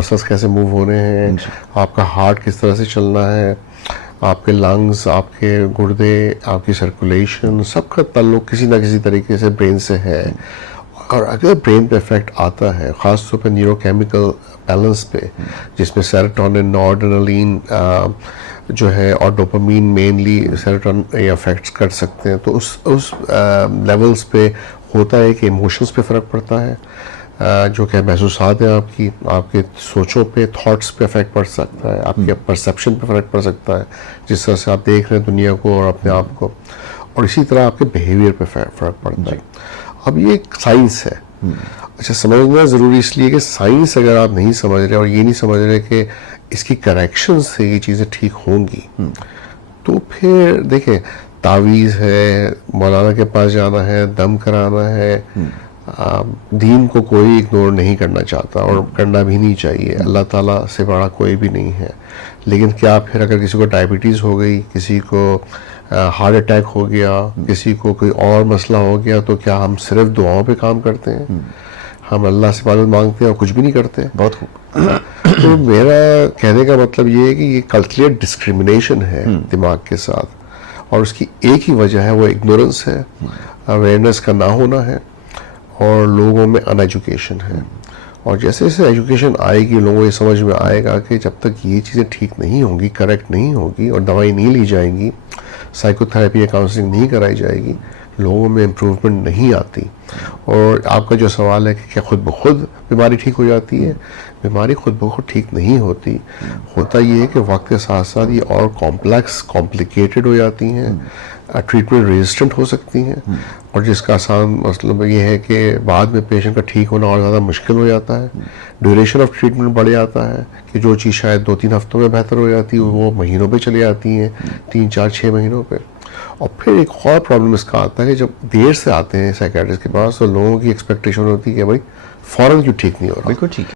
Process कैसे move हो रहे हैं, आपका हार्ट किस तरह से चलना है, आपके लंग्स, आपके गुर्दे, आपकी सर्कुलेशन, सबका ताल्लुक किसी ना किसी तरीके से ब्रेन से है। और अगर ब्रेन पे इफेक्ट आता है, ख़ास तौर पे न्यूरोकेमिकल बैलेंस पे, जिसमें सेरोटोनिन, नॉरएड्रेनालिन जो है और डोपामीन मेनली सेरोटोनिन ये अफेक्ट्स कर सकते हैं, तो उस लेवल्स पे होता है कि इमोशंस पे फ़र्क पड़ता है, जो कि महसूसात हैं आपकी, आपके सोचों पे, थॉट्स पे इफेक्ट पड़ सकता है, आपके परसेप्शन पे फ़र्क पड़ सकता है, जिस तरह से आप देख रहे हैं दुनिया को और अपने आप को, और इसी तरह आपके बिहेवियर पे फ़र्क पड़ता है। अब ये एक साइंस है। अच्छा, समझना ज़रूरी इसलिए कि साइंस अगर आप नहीं समझ रहे और ये नहीं समझ रहे कि इसकी करेक्शन से ये चीज़ें ठीक होंगी, तो फिर देखें, तावीज़ है, मौलाना के पास जाना है, दम कराना है, दीन को कोई इग्नोर नहीं करना चाहता और करना भी नहीं चाहिए, अल्लाह ताला से बड़ा कोई भी नहीं है। लेकिन क्या फिर अगर किसी को डायबिटीज़ हो गई, किसी को हार्ट अटैक हो गया, किसी को कोई और मसला हो गया, तो क्या हम सिर्फ दुआओं पे काम करते हैं? हम अल्लाह से मदद मांगते हैं और कुछ भी नहीं करते? बहुत खूब। तो मेरा कहने का मतलब ये है कि ये कल्चरल डिस्क्रिमिनेशन है दिमाग के साथ, और उसकी एक ही वजह है, वो इग्नोरेंस है, अवेयरनेस का ना होना है, और लोगों में अनएजुकेशन है। और जैसे जैसे एजुकेशन आएगी, लोगों को ये समझ में आएगा कि जब तक ये चीज़ें ठीक नहीं होंगी, करेक्ट नहीं होगी, और दवाई नहीं ली जाएंगी, साइकोथेरेपी या काउंसलिंग नहीं कराई जाएगी, लोगों में इम्प्रूवमेंट नहीं आती। और आपका जो सवाल है कि क्या खुद ब खुद बीमारी ठीक हो जाती है, बीमारी खुद ब खुद ठीक नहीं होती। होता ये है कि वक्त के साथ साथ ये और कॉम्प्लिकेटेड हो जाती हैं, ट्रीटमेंट रेजिस्टेंट हो सकती हैं, और जिसका आसान मतलब ये है कि बाद में पेशेंट का ठीक होना और ज़्यादा मुश्किल हो जाता है। ड्यूरेशन ऑफ ट्रीटमेंट बढ़ जाता है कि जो चीज़ शायद 2-3 हफ्तों में बेहतर हो जाती है, वो महीनों पे चली जाती हैं, 3-4-6 महीनों पे। और फिर एक और प्रॉब्लम इसका आता है कि जब देर से आते हैं साइकियाट्रिस्ट के पास, तो लोगों की एक्सपेक्टेशन होती है कि भाई फ़ौरन क्यों ठीक नहीं हो रहा। बिल्कुल ठीक है।